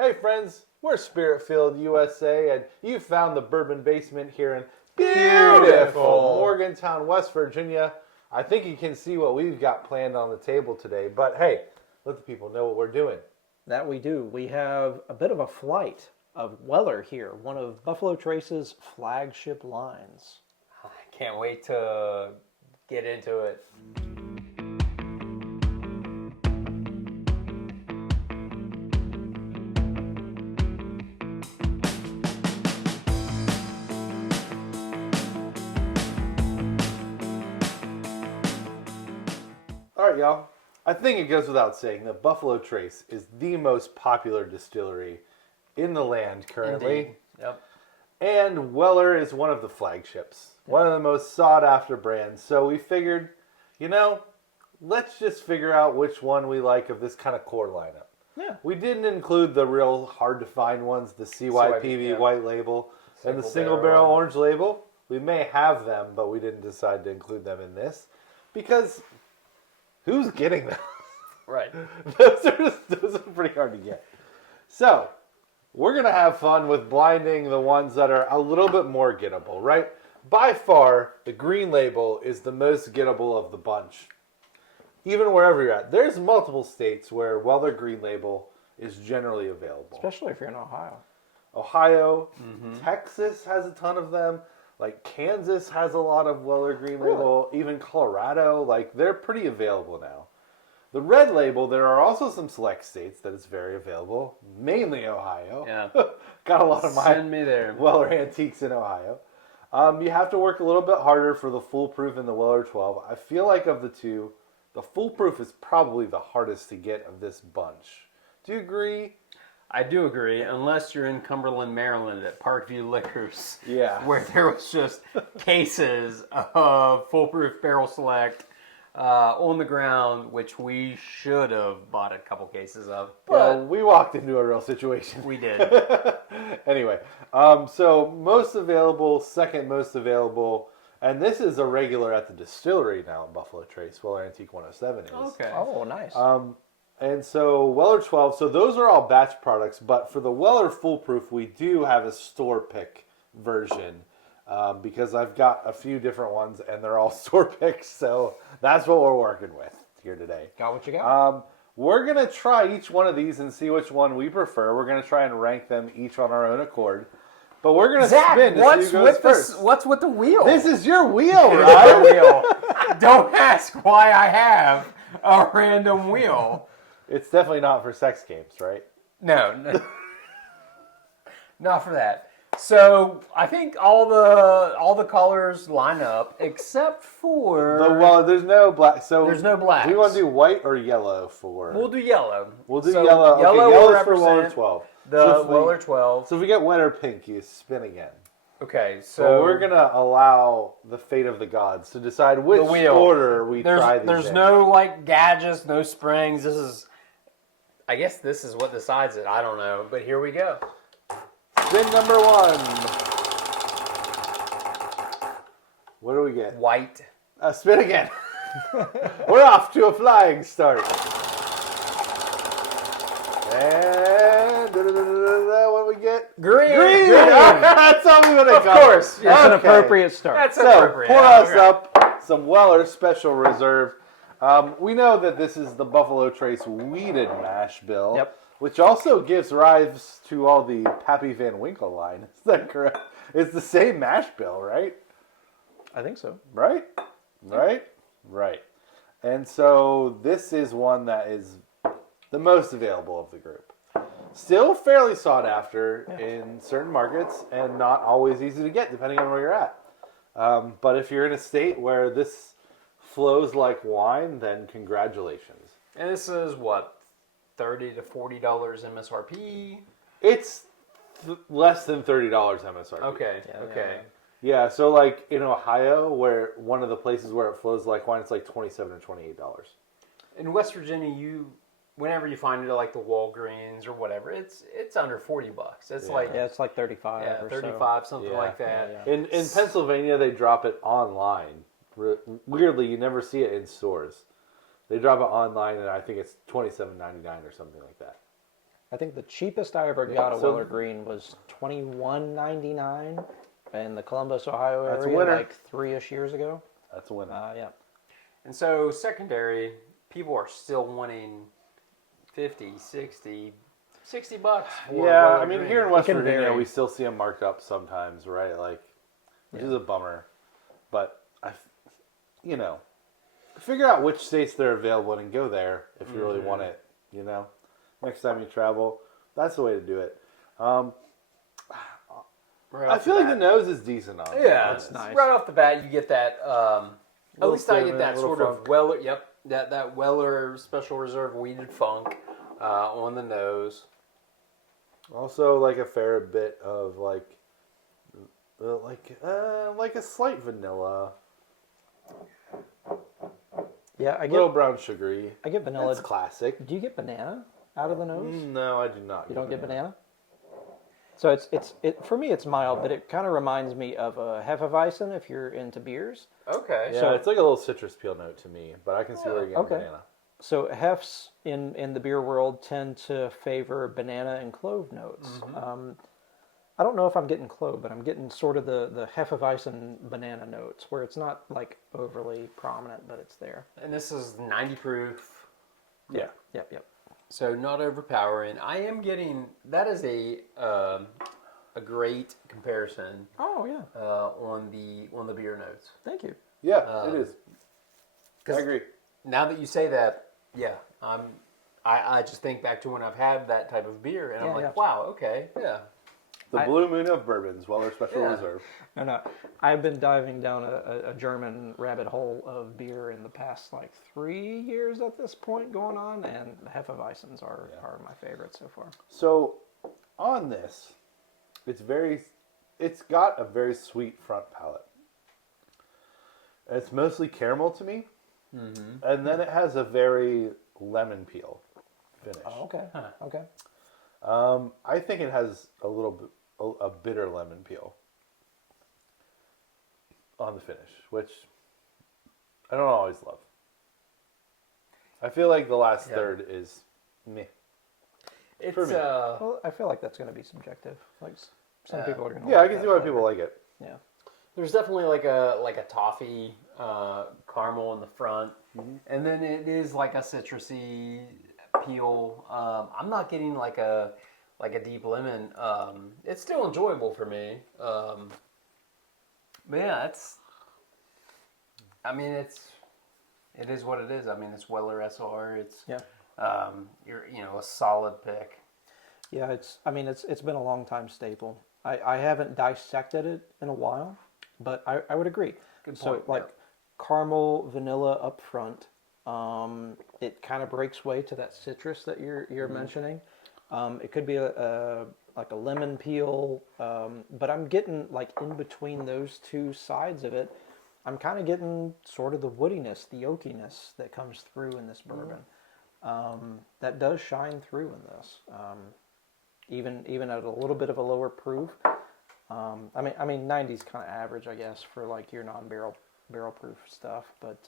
Hey friends, we're Spirit-Filled USA, and you found the Bourbon Basement here in beautiful Morgantown, West Virginia. I think you can see what we've got planned on the table today, but hey, let the people know what we're doing. That we do. We have a bit of a flight of Weller here, one of Buffalo Trace's flagship lines. I can't wait to get into it. All right, y'all. I think it goes without saying that Buffalo Trace is the most popular distillery in the land currently. Indeed. Yep. And Weller is one of the flagships, one of the most sought after brands. So we figured, let's just figure out which one we like of this kind of core lineup. Yeah. We didn't include the real hard to find ones, the CYPV yeah. white label and the single barrel orange label. We may have them, but we didn't decide to include them in this because who's getting them? Right. those are pretty hard to get. So we're going to have fun with blinding the ones that are a little bit more gettable, right? By far, the green label is the most gettable of the bunch. Even wherever you're at. There's multiple states where Weller Green Label is generally available. Especially if you're in Ohio. Ohio, Texas has a ton of them. Like Kansas has a lot of Weller Green Label. Even Colorado, they're pretty available now. The red label, there are also some select states that it's very available. Mainly Ohio. Yeah. Got a lot of my Send me there. Weller antiques in Ohio. You have to work a little bit harder for the Foolproof and the Weller 12. I feel like of the two, the Foolproof is probably the hardest to get of this bunch. Do you agree? I do agree, unless you're in Cumberland, Maryland at Parkview Liquors. Yeah. Where there was just cases of Foolproof Barrel Select on the ground, which we should have bought a couple cases of. But we walked into a real situation. We did. Anyway, so most available, second most available, and this is a regular at the distillery now in Buffalo Trace. Weller Antique 107 is. Okay. Oh, nice. And so Weller 12, so those are all batch products, but for the Weller Foolproof, we do have a store pick version because I've got a few different ones and they're all store picks, so that's what we're working with here today. Got what you got? We're going to try each one of these and see which one we prefer. We're going to try and rank them each on our own accord. But we're going to spin to see who goes first. What's with the wheel? This is your wheel, right? Wheel. Don't ask why I have a random wheel. It's definitely not for sex games, right? No. Not for that. So I think all the colors line up except for Well, there's no black. So there's no blacks. Do you want to do white or yellow for? We'll do yellow. We'll do So yellow. Okay, will yellow's for Weller represent 12. The Weller 12. So if we get white or pink, you spin again. Okay, So so we're gonna allow the fate of the gods to decide which wheel. order we try these There's in. no gadgets, no springs. I guess this is what decides it. I don't know, but here we go. Spin number one. What do we get? White. Spin again. We're off to a flying start. And what do we get? Green. Green. That's all we would have got. Of course. That's an Okay. appropriate start. That's So appropriate. pour us up some Weller Special Reserve. We know that this is the Buffalo Trace Weeded Mash Bill, Yep. which also gives rise to all the Pappy Van Winkle line. Is that correct? It's the same mash bill, right? I think so. Right. And so this is one that is the most available of the group. Still fairly sought after in certain markets and not always easy to get depending on where you're at. But if you're in a state where this flows like wine, then congratulations. And this is what, $30 to $40 MSRP? It's less than $30 MSRP. Okay. Yeah, so like in Ohio, where one of the places where it flows like wine, it's like $27 or $28. In West Virginia, whenever you find it at like the Walgreens or whatever, it's under $40. It's it's like 35 or 35, something like that. In Pennsylvania, they drop it online. Weirdly, you never see it in stores. They drop it online, and I think it's $27.99 or something like that. I think the cheapest I ever got a so- Weller Green was $21.99 in the Columbus, Ohio That's a area, winner. like 3-ish years ago. That's a winner. Yeah. And so secondary, people are still wanting 50, 60, $60 for Yeah, Weller I mean, Green. here in West can Virginia, vary. we still see them marked up sometimes, right? Like, which is a bummer. But figure out which states they're available and go there if you really want it. Next time you travel, that's the way to do it. Right I off feel like the bat. nose is decent on it. Yeah, That's nice. Right off the bat, you get that. At Little least I get cinnamon, that little sort of funk. Weller. Yep, that Weller Special Reserve weeded funk on the nose. Also, like a fair bit of like a slight vanilla, Yeah, I little get brown sugary. vanilla. It's classic. Do you get banana out of the nose? No, I do not. You don't get banana? So it for me it's mild, but it kind of reminds me of a Hefeweizen if you're into beers. Okay. Yeah, So- it's like a little citrus peel note to me, but I can see where you're getting Okay. banana. So Hefs in the beer world tend to favor banana and clove notes. I don't know if I'm getting clove, but I'm getting sort of the Hefeweizen banana notes where it's not like overly prominent, but it's there. And this is 90 proof, Yeah. Yep. so not overpowering. I am getting that is a great comparison Oh yeah, on the beer notes. thank you. Yeah, it is. I agree. Now that you say that, yeah, I just think back to when I've had that type of beer, and I'm Yeah, like, yeah. wow, okay, yeah. The Blue Moon of bourbons, Weller Special Yeah. Reserve. And I've been diving down a German rabbit hole of beer in the past like 3 years at this point going on, and Hefeweizens are my favorite so far. So, on this, it's got a very sweet front palate. It's mostly caramel to me, and then it has a very lemon peel finish. Oh, okay. Okay. I think it has a bitter lemon peel on the finish, which I don't always love. I feel like the last third is meh. It's For me. Well, I feel like that's going to be subjective. Like some people are going to. Yeah, I can see why people like it. Yeah. there's definitely like a toffee caramel in the front, and then it is like a citrusy peel. I'm not getting like a deep lemon. It's still enjoyable for me. But yeah, it is what it is. I mean, it's Weller SR. It's Yeah. you're a solid pick. Yeah, it's been a long time staple. I haven't dissected it in a while, but I would agree. Good So point, like yeah. caramel, vanilla up front. It kind of breaks way to that citrus that you're mentioning. It could be like a lemon peel, but I'm getting like in between those two sides of it. I'm kind of getting sort of the woodiness, the oakiness that comes through in this bourbon. That does shine through in this, even at a little bit of a lower proof. I mean, 90's kind of average, I guess, for like your non-barrel proof stuff. But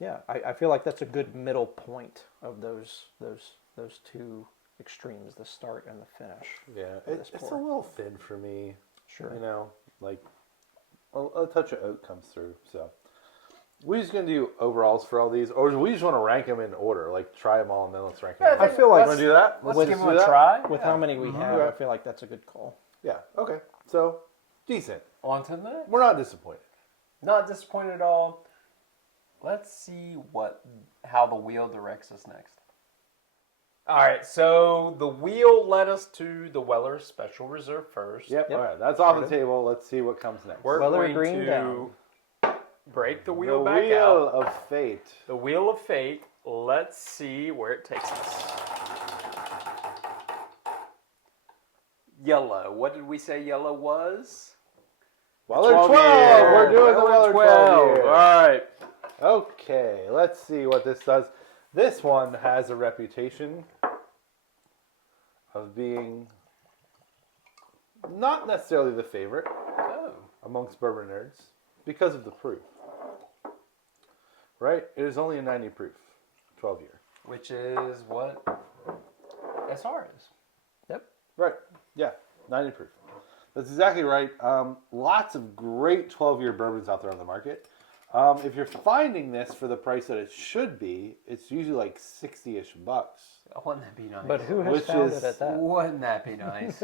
yeah, I feel like that's a good middle point of those two extremes, the start and the finish. Yeah, this it's a pour. little thin for me. Sure. Like a touch of oak comes through. So we're just gonna do overalls for all these, or we just want to rank them in order, like try them all and then let's rank them. I feel like want to do that. Let's just give do them a that? try. with how many we have, Okay. I feel like that's a good call. Yeah. Okay. So decent. On to the next. We're not disappointed. Not disappointed at all. Let's see how the wheel directs us next. All right, so the wheel led us to the Weller Special Reserve first. Yep. Yep. All right. That's off the table. Let's see what comes next. We're Weller going Green to down. break the The wheel back wheel out. of fate. The Wheel of Fate. Let's see where it takes us. Yellow. What did we say yellow was? Weller 12. year. We're doing the Weller 12 year. All right. Okay, let's see what this does. This one has a reputation of being not necessarily the favorite Oh. amongst bourbon nerds because of the proof. Right? It is only a 90 proof, 12 year. Which is what? SR is. Yep. Right. Yeah. 90 proof. That's exactly right. Lots of great 12-year bourbons out there on the market. If you're finding this for the price that it should be, it's usually like 60-ish bucks. Wouldn't that be nice? But who has Which found is- it at that? Wouldn't that be nice?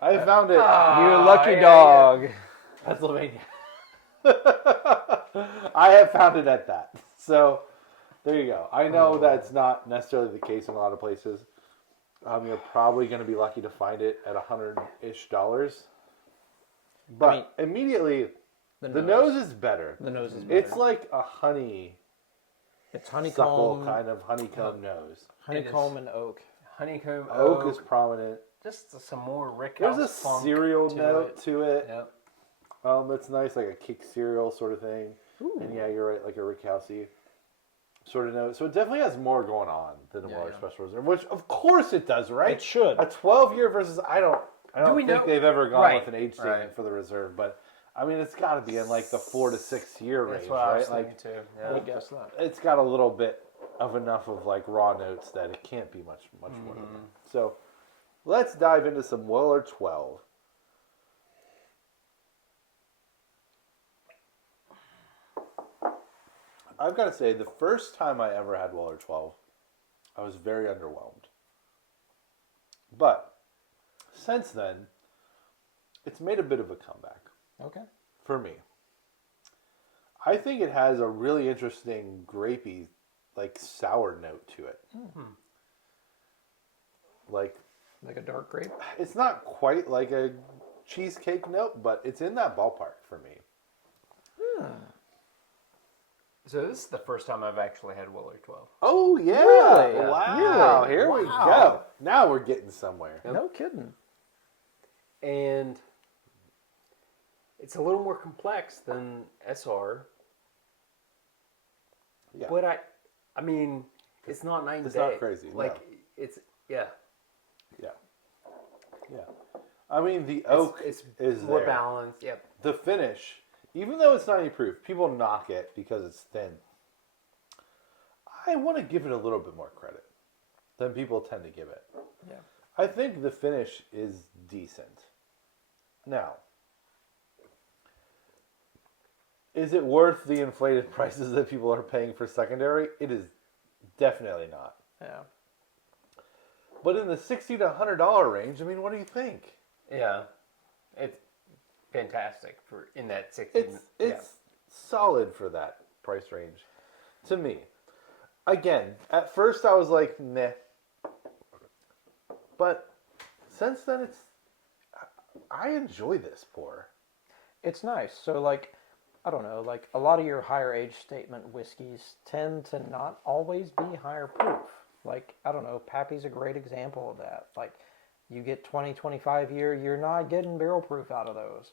I found it. You lucky yeah, dog. Pennsylvania. I have found it at that. So there you go. I know that's not necessarily the case in a lot of places. You're probably going to be lucky to find it at $100-ish. But immediately, the nose is better. The nose is better. It's like a honey It's suckle honeycomb, kind of honeycomb nose. honeycomb and oak. Honeycomb Oak is prominent. just some more Rick There's a House funk cereal to note it. to it. Yep. It's nice, like a kick cereal sort of thing. Ooh. And yeah, you're right, like a Rick Housey sort of note. So it definitely has more going on than the Yeah, Weller yeah. Special Reserve, which of course it does, right? It should. A 12-year versus I don't we think know- they've ever gone Right, with an age statement right. for the reserve, but I mean it's got to be in like the 4 to 6 year range, That's what I was right? thinking Like too. I Yeah. would guess that. it's got a little bit of enough of like raw notes that it can't be much more than that. So let's dive into some Weller 12. I've got to say, the first time I ever had Weller 12, I was very underwhelmed. But since then, it's made a bit of a comeback Okay. for me. I think it has a really interesting grapey, like sour note to it. Like, Like a dark grape. it's not quite like a cheesecake note, but it's in that ballpark for me. So this is the first time I've actually had Weller 12. Oh yeah! Really? Wow! Really? Here we Wow. go. Now we're getting somewhere. No kidding. And it's a little more complex than SR. Yeah. But I mean, it's not night and It's day. not crazy, no. Like it's Yeah. I mean, the oak it's is more there. balanced. Yep. The finish, even though it's 90 proof, people knock it because it's thin. I want to give it a little bit more credit than people tend to give it. Yeah. I think the finish is decent. Now, is it worth the inflated prices that people are paying for secondary? It is definitely not. Yeah. But in the $60 to $100 range, I mean, what do you think? Yeah. It's fantastic for in that 60. It's solid for that price range to me. Again, at first I was like, meh. But since then, I enjoy this pour. It's nice. So, like, I don't know, like a lot of your higher age statement whiskeys tend to not always be higher proof. Like, I don't know, Pappy's a great example of that. Like, you get 20, 25 year, you're not getting barrel proof out of those.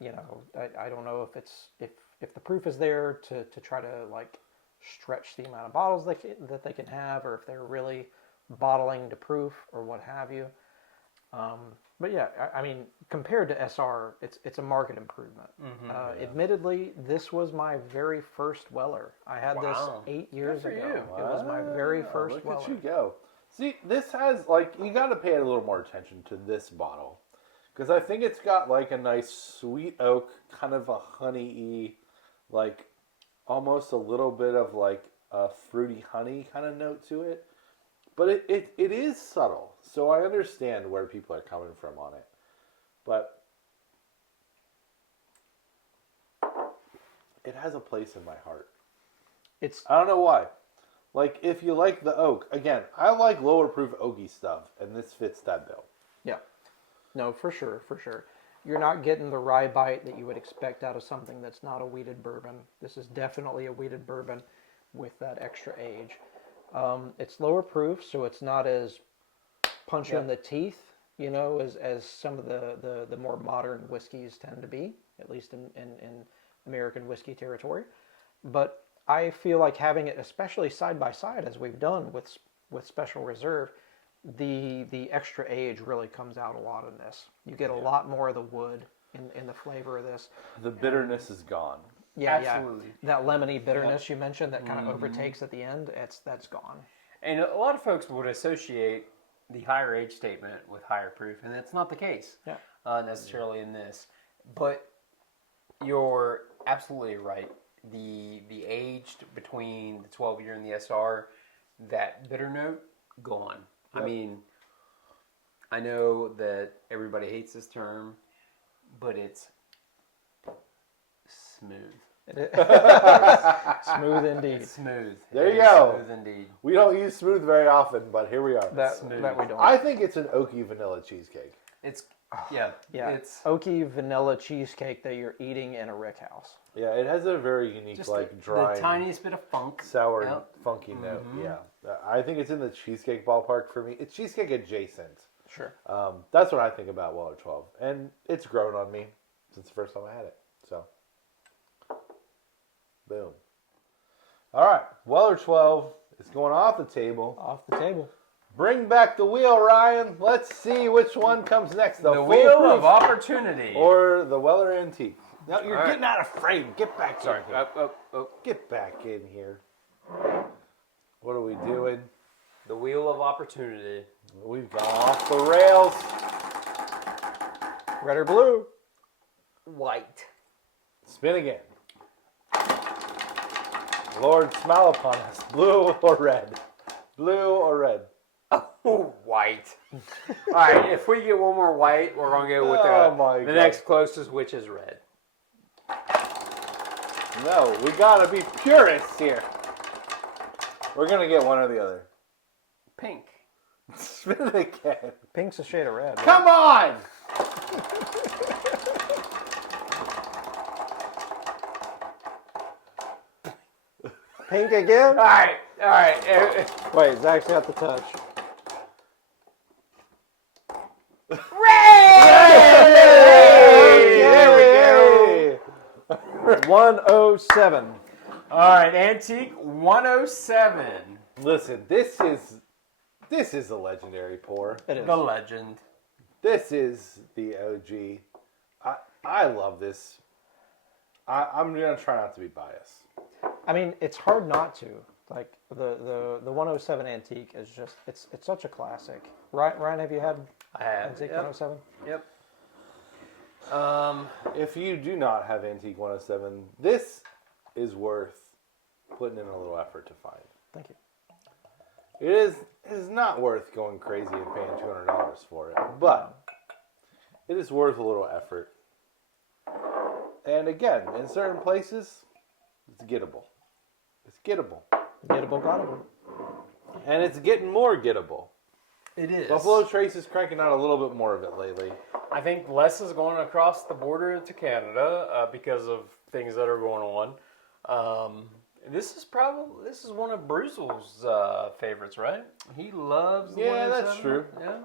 You know, I don't know if it's, if the proof is there to try to, like, stretch the amount of bottles that they can have, or if they're really bottling to proof or what have you. But yeah, I mean, compared to SR, it's a market improvement. Admittedly, this was my very first Weller. I had this Wow. 8 years Good for ago. you. It was my very Wow, first look Weller. at you go. See, this has, like, you got to pay a little more attention to this bottle. Because I think it's got, like, a nice sweet oak, kind of a honey-y, like, almost a little bit of, like, a fruity honey kind of note to it. But it is subtle, so I understand where people are coming from on it. But it has a place in my heart. It's I don't know why. Like, if you like the oak, again, I like lower proof oaky stuff, and this fits that bill. yeah, no, for sure, for sure. You're not getting the rye bite that you would expect out of something that's not a wheated bourbon. This is definitely a wheated bourbon with that extra age. It's lower proof, so it's not as punch you in the teeth, you know, as some of the more modern whiskeys tend to be, at least in American whiskey territory. But I feel like having it, especially side by side, as we've done with Special Reserve, the extra age really comes out a lot in this. You get a lot more of the wood in the flavor of this. The bitterness is gone. Yeah, Absolutely. yeah. That lemony bitterness you mentioned that kind of overtakes at the end, that's gone. And a lot of folks would associate the higher age statement with higher proof, and that's not the case necessarily in this. But you're absolutely right. The aged between the 12-year and the SR, that bitter note, gone. Yep. I mean, I know that everybody hates this term, but it's smooth. Smooth indeed. It's smooth. There you go. Smooth indeed. We don't use smooth very often, but here we are. That we don't. I think it's an oaky vanilla cheesecake. It's It's oaky vanilla cheesecake that you're eating in a rick house. Yeah, it has a very unique, just dry, the tiniest bit of funk, sour, funky note. Yeah, I think it's in the cheesecake ballpark for me. It's cheesecake adjacent. Sure. That's what I think about Weller 12, and it's grown on me since the first time I had it. So, boom. All right, Weller 12 is going off the table. Off the table. Bring back the wheel, Ryan. Let's see which one comes next. The Wheel of Opportunity. Or the Weller Antique. Now, you're All getting out of frame. Get back Sorry. in here. Get back in here. What are we doing? The Wheel of Opportunity. We've gone off the rails. Red or blue? White. Spin again. Lord, smile upon us. Blue or red? Blue or red? Oh, white. All right, if we get one more white, we're going to go with the next closest, which is red. No, we got to be purists here. We're going to get one or the other. Pink. Spin it again. Pink's a shade of red. Come on! Pink again? All right. Wait, Zach's got the touch. Yay! 107. All right, Antique 107. Listen, this is a legendary pour. It is. The legend. This is the OG. I love this. I'm gonna try not to be biased. I mean, it's hard not to. Like the 107 Antique is just it's such a classic. Ryan, have you had I have. Antique Yep. 107? Yep. If you do not have Antique 107, this is worth putting in a little effort to find. Thank you. It is not worth going crazy and paying $200 for it, but it is worth a little effort. And again, in certain places, it's gettable. It's gettable. Gettable, gottable. And it's getting more gettable. It is. Buffalo Trace is cranking out a little bit more of it lately. I think less is going across the border to Canada because of things that are going on. This is one of Bruzel's favorites, right? He loves the 107. That's true. Yeah.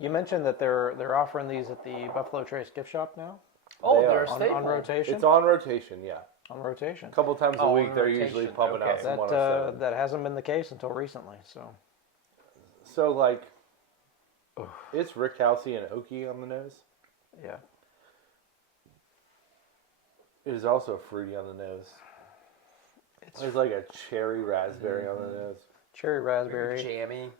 You mentioned that they're offering these at the Buffalo Trace gift shop now. Oh, They they're are. a staple. On rotation. It's on rotation, yeah. On rotation. A couple times a Oh, week, on they're rotation. usually pumping Okay. out some 107. That hasn't been the case until recently. So, like, it's rickhousey and oaky on the nose. Yeah. It is also fruity on the nose. There's like a cherry raspberry on the nose. Cherry raspberry. Jammy.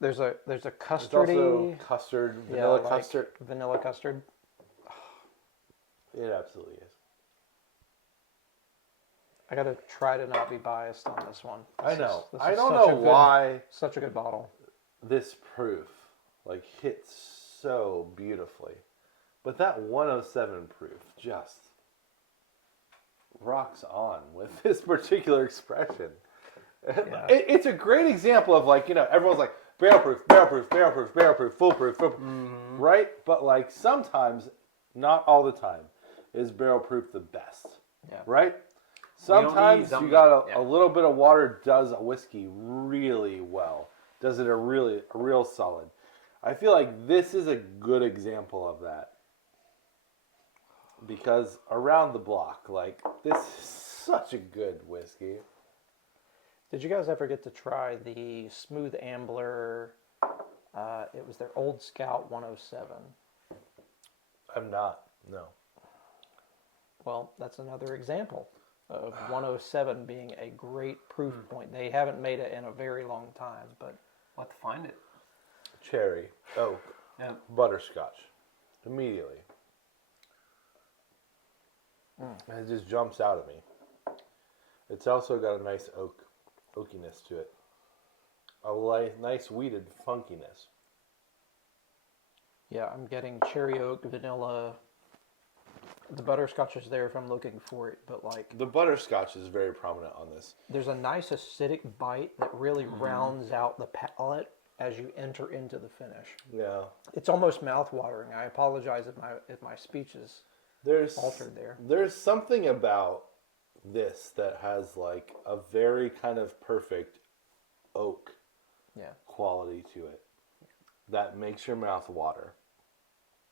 There's a There's custardy. also custard, vanilla like custard. Vanilla custard. It absolutely is. I gotta try to not be biased on this one. I know. This I is don't such know a good- why Such a good bottle. this proof like hits so beautifully, but that 107 proof just rocks on with this particular expression. Yeah. It's a great example of, like, everyone's like barrel proof, barrel proof, barrel proof, barrel proof, foolproof, right? But like sometimes, not all the time, is barrel proof the best, Yeah. right? don't need Sometimes you something- got yeah. a little bit of water does a whiskey really well, does it a real solid. I feel like this is a good example of that. Because around the block, like, this is such a good whiskey. Did you guys ever get to try the Smooth Ambler? It was their Old Scout 107. I'm not, no. Well, that's another example. of 107 being a great proof point. They haven't made it in a very long time, but We'll have to find it. Cherry, oak, Yeah. butterscotch. Immediately. It just jumps out at me. It's also got a nice oakiness to it. A nice weeded funkiness. yeah, I'm getting cherry oak, vanilla. The butterscotch is there if I'm looking for it, but like The butterscotch is very prominent on this. there's a nice acidic bite that really rounds out the palate as you enter into the finish. Yeah. It's almost mouth-watering. I apologize if my speech is There's altered there. There's something about this that has like a very kind of perfect oak Yeah. quality to it that makes your mouth water.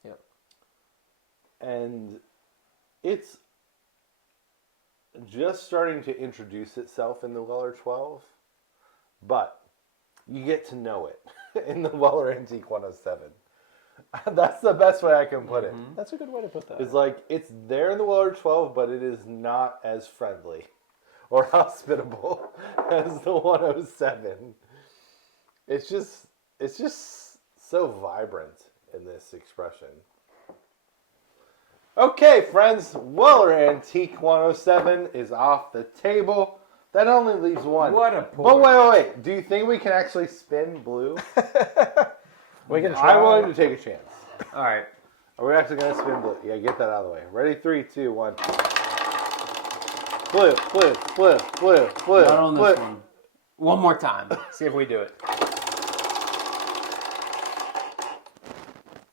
Yep. And it's just starting to introduce itself in the Weller 12, but you get to know it in the Weller Antique 107. That's the best way I can put it. That's a good way to put that. It's like it's there in the Weller 12, but it is not as friendly or hospitable as the 107. It's just so vibrant in this expression. Okay, friends, Weller Antique 107 is off the table. That only leaves one. What a pour. But wait. Do you think we can actually spin blue? We can try. I'm willing to take a chance. All right. Are we actually going to spin blue? Yeah, get that out of the way. Ready? 3, 2, 1. Blue. Not on this one. One more time. See if we do it.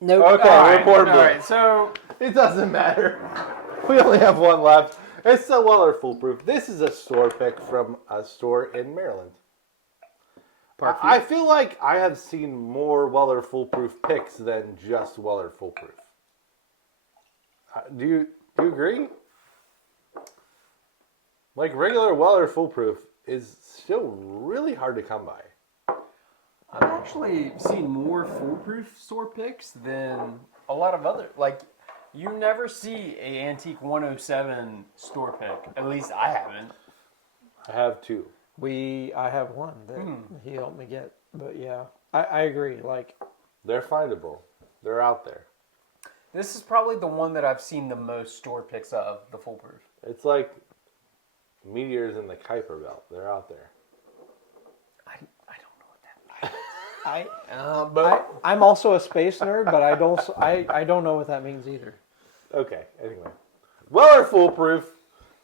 Nope. Okay, we're pouring blue. All right, so It doesn't matter. We only have one left. It's the Weller Foolproof. This is a store pick from a store in Maryland. I feel like I have seen more Weller Foolproof picks than just Weller Foolproof. Do you agree? Like regular Weller Foolproof is still really hard to come by. I've actually seen more foolproof store picks than a lot of other. Like, you never see a Antique 107 store pick. At least I haven't. I have 2. I have one that he helped me get, but yeah, I agree. Like, They're findable. They're out there. This is probably the one that I've seen the most store picks of, the foolproof. It's like meteors in the Kuiper belt. They're out there. I don't know what that means. I'm also a space nerd, but I don't know what that means either. Okay, anyway. Weller Foolproof.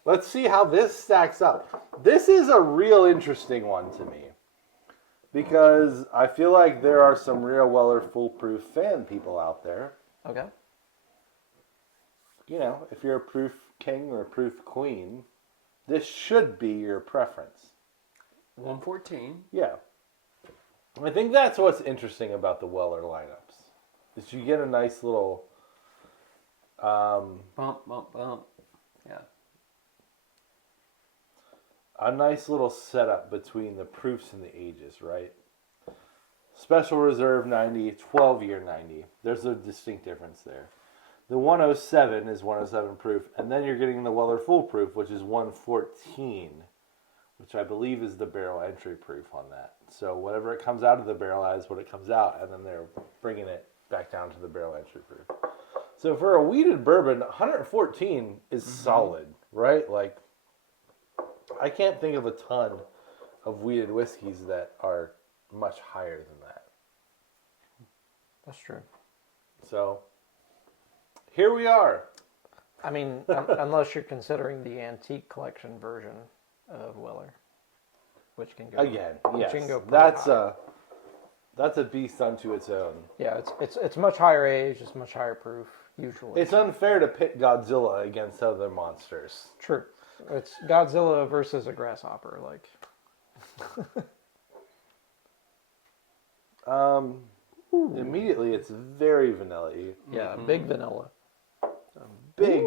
Let's see how this stacks up. This is a real interesting one to me. Because I feel like there are some real Weller Foolproof fan people out there. Okay. You know, if you're a proof king or a proof queen, this should be your preference. 114. Yeah. I think that's what's interesting about the Weller lineups. Is you get a nice little Bump, bump, bump. Yeah. a nice little setup between the proofs and the ages, right? Special Reserve 90, 12-year 90. There's a distinct difference there. The 107 is 107 proof, and then you're getting the Weller Foolproof, which is 114, which I believe is the barrel entry proof on that. So whatever it comes out of the barrel as what it comes out, and then they're bringing it back down to the barrel entry proof. So for a weeded bourbon, 114 is solid, right? Like, I can't think of a ton of weeded whiskeys that are much higher than that. That's true. So here we are. I mean, unless you're considering the antique collection version of Weller, which can go Again, yes, can go pretty that's a beast unto its own. Yeah, it's much higher age, it's much higher proof usually. It's unfair to pit Godzilla against other monsters. True. It's Godzilla versus a grasshopper, like. Immediately, it's very vanilla-y. Yeah, big vanilla. Big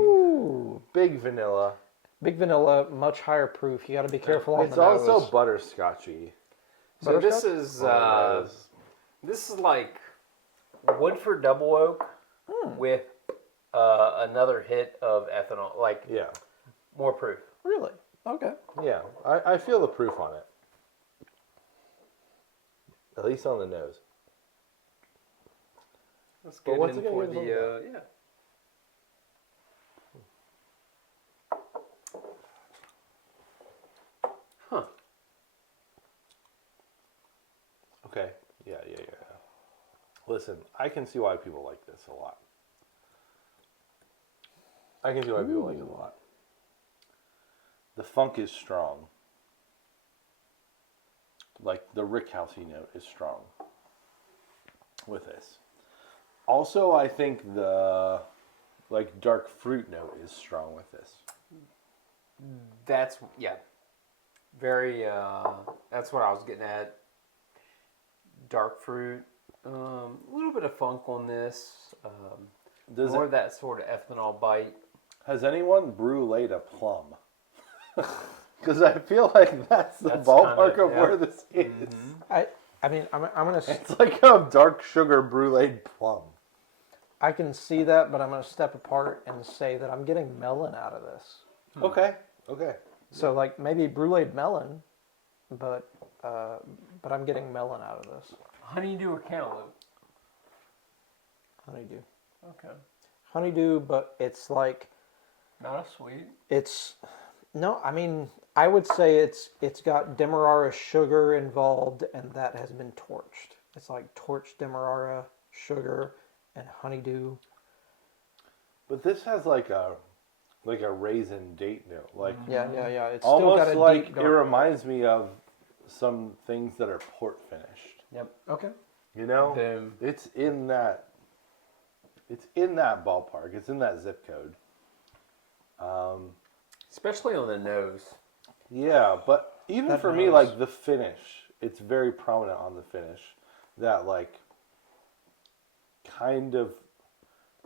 vanilla. Big vanilla, much higher proof. You got to be careful on It's the nose. also butterscotchy. So this is like Woodford Double Oak with another hit of ethanol, like Yeah. more proof. Really? Okay. Yeah, I feel the proof on it. At least on the nose. That's But good what's in it gonna for give us on the yeah. Huh. Okay. Yeah. Listen, I can see why people like this a lot. I can see why people like it a lot. The funk is strong. Like the rickhousey note is strong with this. Also, I think the like dark fruit note is strong with this. That's very. That's what I was getting at. Dark fruit, a little bit of funk on this. Does More it, of that sort of ethanol bite. has anyone bruleed a plum? Because I feel like that's the That's ballpark kinda- of yeah. where this is. I mean, I'm gonna. It's like a dark sugar brulee plum. I can see that, but I'm gonna step apart and say that I'm getting melon out of this. Okay. So like maybe bruleed melon, but I'm getting melon out of this. Honeydew or cantaloupe? Honeydew. Okay. Honeydew, but it's like Not a sweet. it's no. I mean, I would say it's got demerara sugar involved, and that has been torched. It's like torched demerara sugar and honeydew. But this has like a raisin date note, like Yeah. It's almost still got a like deep it dark. reminds me of some things that are port finished. Yep. Okay. You know, Boom. it's in that ballpark. It's in that zip code. Especially on the nose. Yeah, but even That for me, nose. like the finish, it's very prominent on the finish. That like kind of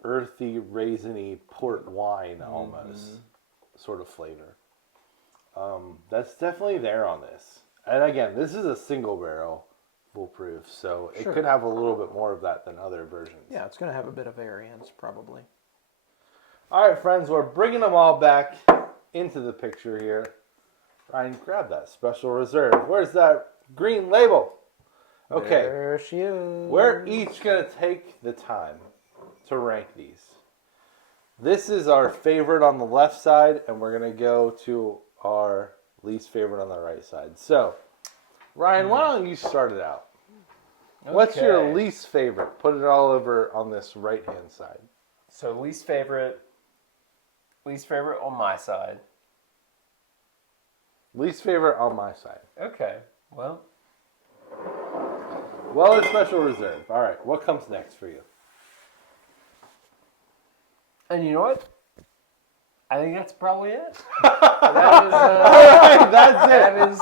earthy, raisiny port wine almost sort of flavor. That's definitely there on this. And again, this is a single barrel foolproof, so it Sure. could have a little bit more of that than other versions. Yeah, it's gonna have a bit of variance probably. All right, friends, we're bringing them all back into the picture here. Ryan, grab that special reserve. Where's that green label? Okay, There she is. we're each going to take the time to rank these. This is our favorite on the left side, and we're going to go to our least favorite on the right side. So, Ryan, why don't you start it out? What's your Okay. least favorite? Put it all over on this right-hand side. So least favorite on my side. Least favorite on my side. Okay. Well, Weller Special Reserve. All right, what comes next for you? and you know what? I think that's probably it. That's it. That is.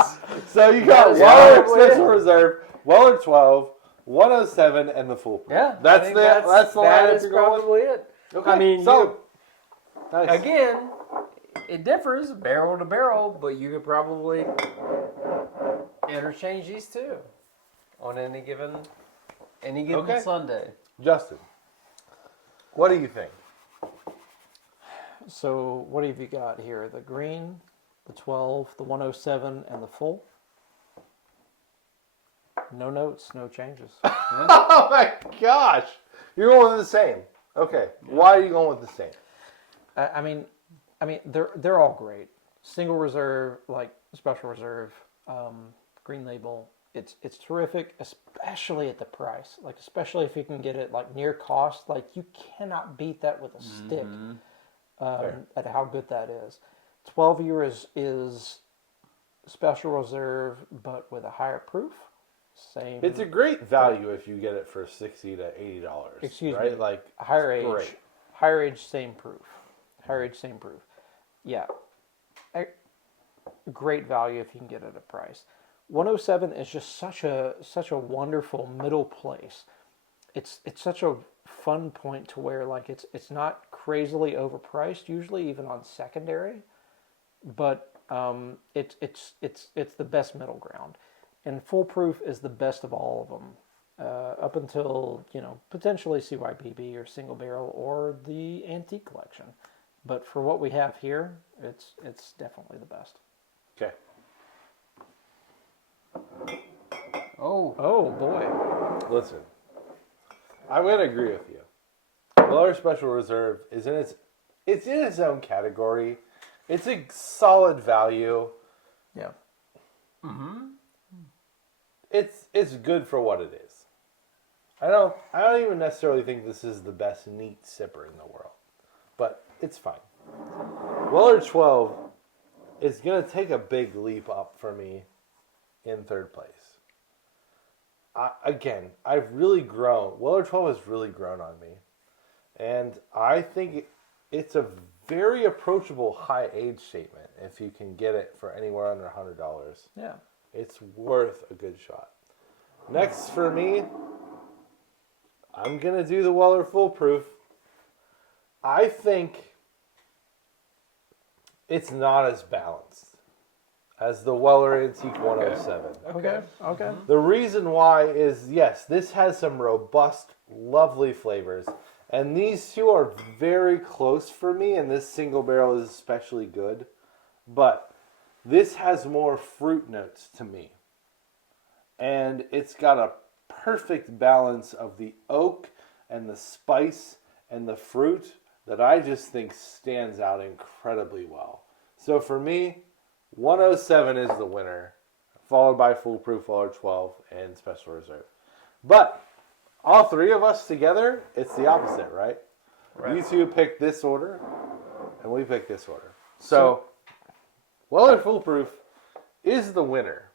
So you got is Weller probably Special it. Reserve, Weller 12, 107, and the Foolproof. Yeah. That's I think the that's the that lineup is you're going with? probably it. Okay. I mean, so nice. Again, it differs barrel to barrel, but you could probably interchange these two on any given Okay. Sunday. Justin, what do you think? So what have you got here? The green, the 12, the 107, and the full? No notes, no changes. Oh my gosh, you're going with the same. Okay, why are you going with the same? I mean, they're all great. Single reserve, like special reserve, green label. It's terrific, especially at the price. Like especially if you can get it like near cost. Like you cannot beat that with a stick. At how good that is. 12 year is special reserve, but with a higher proof. Same. It's a great value if you get it for $60 to $80. Excuse right? me. Like higher age. great. Higher age, same proof. Higher age, same proof. Yeah. Great value if you can get it at a price. 107 is just such a wonderful middle place. It's such a fun point to where like it's not crazily overpriced usually even on secondary, but it's the best middle ground, and foolproof is the best of all of them up until potentially CYPB or single barrel or the antique collection, but for what we have here, it's definitely the best. Okay. Oh boy. Listen, I'm going to agree with you. Weller Special Reserve is in its own category. It's a solid value. Yeah. It's good for what it is. I don't even necessarily think this is the best neat sipper in the world, but it's fine. Weller 12 is going to take a big leap up for me in third place. I've really grown. Weller 12 has really grown on me. And I think it's a very approachable high age statement if you can get it for anywhere under $100. Yeah. It's worth a good shot. Next for me, I'm going to do the Weller Foolproof. I think it's not as balanced as the Weller Antique 107. Okay. The reason why is, yes, this has some robust, lovely flavors. And these two are very close for me, and this single barrel is especially good. But this has more fruit notes to me. And it's got a perfect balance of the oak and the spice and the fruit that I just think stands out incredibly well. So for me, 107 is the winner, followed by Foolproof, Weller 12, and Special Reserve. But all three of us together, it's the opposite, right? You two picked this order, and we picked this order. So Weller Foolproof is the winner.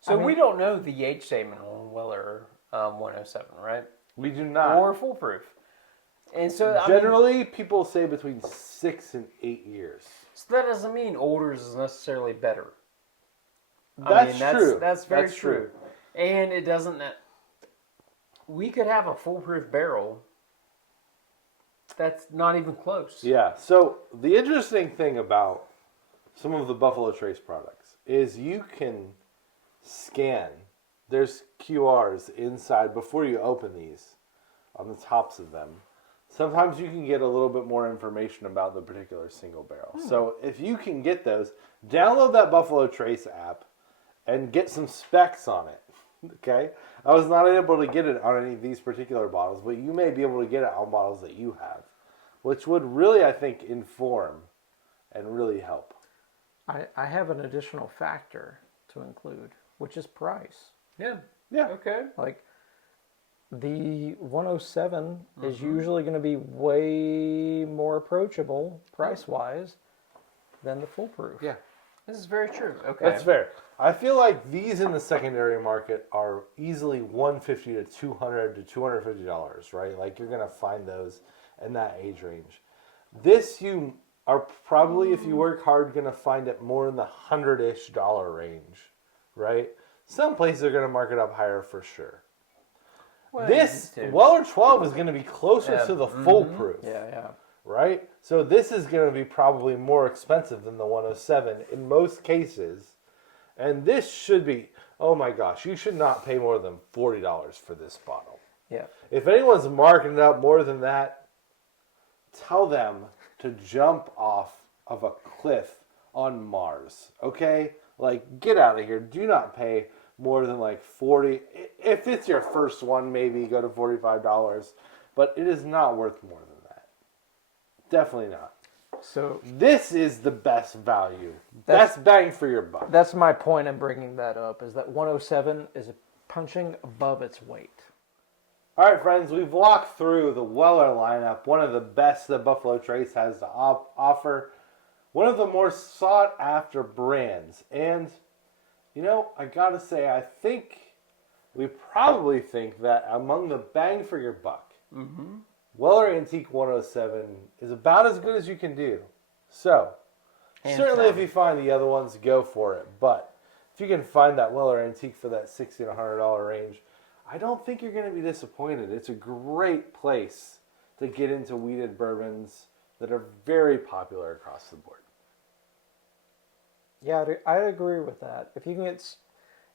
So we don't know the age statement on Weller 107, right? We do not. Or Foolproof. And so Generally, people say between 6 and 8 years. So that doesn't mean older is necessarily better. That's true. That's very That's true. And it doesn't. We could have a foolproof barrel that's not even close. Yeah. So the interesting thing about some of the Buffalo Trace products is you can scan. There's QRs inside before you open these on the tops of them. Sometimes you can get a little bit more information about the particular single barrel. So if you can get those, download that Buffalo Trace app and get some specs on it. Okay? I was not able to get it on any of these particular bottles, but you may be able to get it on bottles that you have, which would really, I think, inform and really help. I have an additional factor to include, which is price. Yeah. Yeah. Okay. Like, the 107 is usually going to be way more approachable price-wise than the Foolproof. Yeah. This is very true. Okay. That's fair. I feel like these in the secondary market are easily $150 to $200 to $250, right? Like you're gonna find those in that age range. This you are probably, if you work hard, gonna find it more in the $100-ish range, right? Some places are gonna mark it up higher for sure. Well, This Weller 12 is gonna be closer to the Foolproof. Yeah. Right? So this is going to be probably more expensive than the 107 in most cases. And this should be, oh my gosh, you should not pay more than $40 for this bottle. Yeah. If anyone's marking it up more than that, tell them to jump off of a cliff on Mars. Okay? Like, get out of here. Do not pay more than like $40. If it's your first one, maybe go to $45. But it is not worth more than that. Definitely not. So This is the best value. Best bang for your buck. that's my point in bringing that up, is that 107 is punching above its weight. All right, friends, we've walked through the Weller lineup, one of the best that Buffalo Trace has to offer, one of the more sought-after brands. And, you know, I gotta say, I think we probably think that among the bang for your buck, Weller Antique 107 is about as good as you can do. So, certainly if you find the other ones, go for it. But if you can find that Weller Antique for that $60 to $100 range, I don't think you're going to be disappointed. It's a great place to get into wheated bourbons that are very popular across the board. Yeah, I agree with that.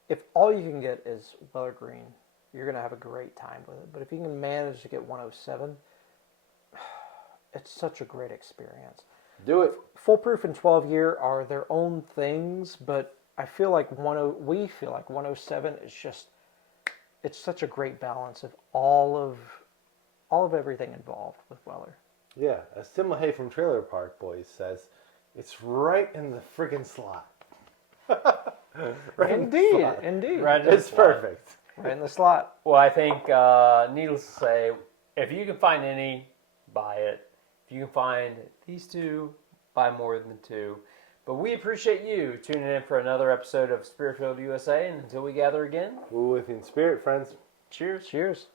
If all you can get is Weller Green, you're going to have a great time with it. But if you can manage to get 107, it's such a great experience. Do it. Foolproof and 12 year are their own things, but I feel like we feel like 107 is just, it's such a great balance of all of everything involved with Weller. Yeah, as Tim LaHaye from Trailer Park Boys says, it's right in the friggin' slot. Right in the Indeed, slot. indeed. Right in the It's slot. perfect. Right in the slot. Well, I think, needless to say, if you can find any, buy it. If you can find these two, buy more than two. But we appreciate you tuning in for another episode of Spirit-Filled USA. And until we gather again, We're with you in spirit, friends. cheers. Cheers.